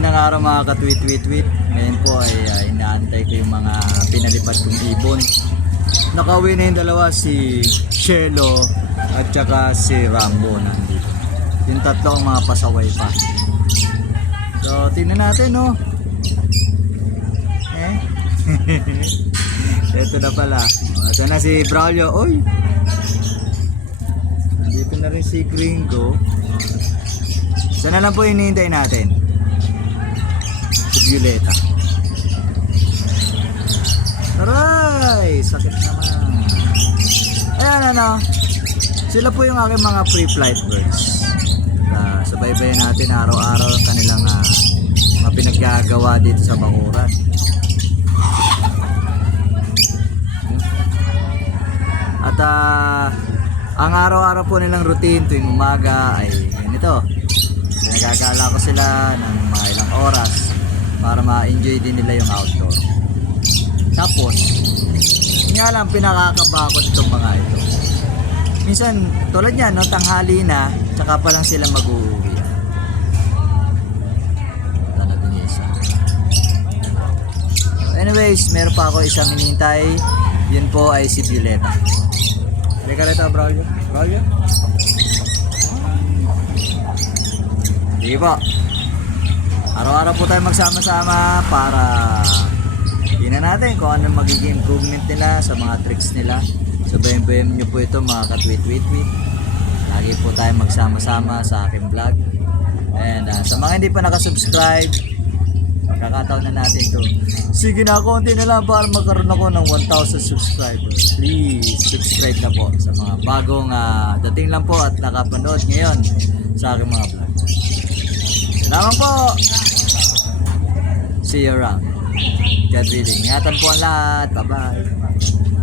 Magandang araw mga ka-tweet-tweet-tweet. Ngayon po ay uh, inaantay ko yung mga pinalipad kong ibon. Nakauwi na yung dalawa si Shelo at saka si Rambo nandito. Yung tatlo ang mga pasaway pa. So, tingnan natin no. Eh? Ito na pala. Ito na si Braulio. Oy! Dito na rin si Gringo. Sana lang po hinihintay natin. Violeta. Aray! Sakit naman. Ayan ano. Sila po yung aking mga pre-flight birds. Uh, subaybayan natin araw-araw ang kanilang ah, mga pinaggagawa dito sa Bakuran. At ah, ang araw-araw po nilang routine tuwing umaga ay ganito. Nagagala ko sila ng mga ilang oras para ma-enjoy din nila yung outdoor. Tapos, nga lang pinakakaba ko itong mga ito. Minsan, tulad yan, no, tanghali na, tsaka pa lang sila mag-uuwi. Tala din yung isa. Anyways, meron pa ako isang hinihintay. Yun po ay si Violeta. Halika rito, Braulio. Braulio? Sige po. Araw-araw po tayo magsama-sama para tingnan natin kung ano magiging improvement nila sa mga tricks nila. Sabayin-bayin nyo po ito mga ka-tweet-tweet-tweet. Lagi po tayo magsama-sama sa aking vlog. And uh, sa mga hindi pa nakasubscribe, Kakataon na natin to. Sige na, konti na lang para magkaroon ako ng 1,000 subscribers. Please, subscribe na po sa mga bagong ah, dating lang po at nakapanood ngayon sa aking mga vlog. Salamat po! See you around. God willing. Ingatan po ang lahat. Bye-bye.